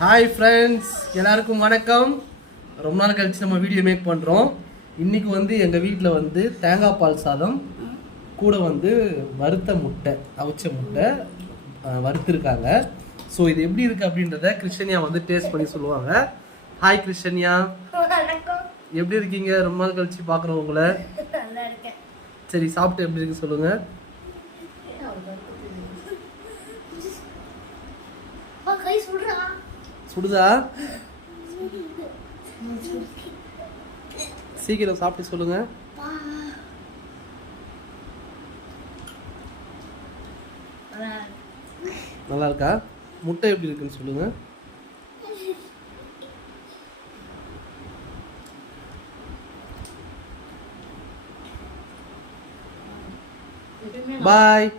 Hi friends, எல்லாருக்கும் வணக்கம். ரொம்ப நாள் கழிச்சு நம்ம வீடியோ மேக் பண்ணுறோம். இன்றைக்கி வந்து எங்கள் வீட்டில் வந்து தேங்காய் பால் சாதம் கூட வந்து வறுத்த முட்டை, அவிச்ச முட்டை வறுத்துருக்காங்க. ஸோ இது எப்படி இருக்குது அப்படின்றத கிருஷ்ணன்யா வந்து டேஸ்ட் பண்ணி சொல்லுவாங்க. ஹாய் கிருஷ்ணன்யா, எப்படி இருக்கீங்க? ரொம்ப நாள் கழிச்சு பார்க்குறோம் உங்களை. சரி, சாப்பிட்டு எப்படி இருக்கு சொல்லுங்கள். சுடுதா? சீக்கிரம் சாப்பிட்டு சொல்லுங்க. நல்லா இருக்கா? முட்டை எப்படி இருக்குன்னு சொல்லுங்க. பாய்.